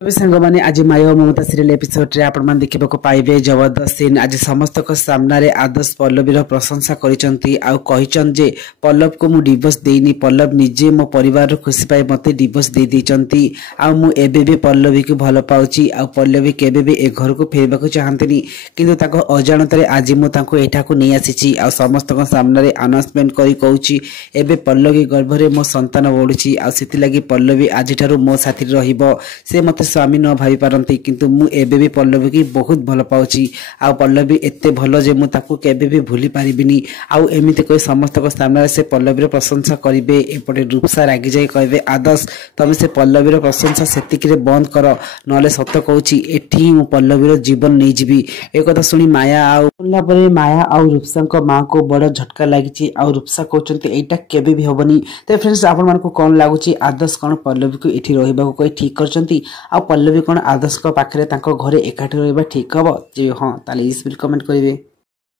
सांग मैंने आज माया और ममता सीरियल एपिसोड रे आपण मान देखिबा को पाइबे जबरदस्त सीन। आज समस्त को सामना रे आदर्श पल्लवीर प्रशंसा करिसंती आ कहिचन जे पल्लव को मु डिवोर्स देनी, पल्लव निजे मो परिवार रो खुशी पाई मते डिवोर्स दे देचंती आ मु एबे भी पल्लवी को भल पाउची आ पल्लवी केबे भी ए घर को फेरबा को चाहंतनी, किंतु ताको अजाणत रे आज मु ताको एठा को नै आसीची आ समस्त को सामना रे अनाउंसमेंट करी कहूची एबे पल्लवी गर्भ रे मो संतान बढुची आ सेति लागि पल्लवी आज ठारू मो साथी रहिबो। से मते स्वामी न भाई पारंती, किंतु मु एबे भी पल्लवी की बहुत भल पाउची आ पल्लवी एते भल जे मु ताकू केबे भी भूली पारिबिनी। आउ एमिति कोई समस्त को सामने से पल्लवीर प्रशंसा करिवे। एपटे रूपसा रागी जाई कहबे आदर्श तमे से पल्लवीर प्रशंसा सेतिक रे बंद कर, नले सत्य कहूची एठी मु पल्लवीर जीवन नै जिबी। ए कथा सुनी माया आउ सुनला परे माया आउ रूपसा को मां को बड़ झटका लागिची आउ रूपसा कहउचंती एटा केबे भी होबनी। तो फ्रेंड्स आपण मन को कोन लागुची आदर्श कोन पल्लवी को एठी रहिबा को कोई ठीक करचंती आ पल्लवी कोन आदर्श को पाखरे तांको घरे एकाठी रहबा ठीक हबो? जे हां ताले इस बिल कमेंट करिवे।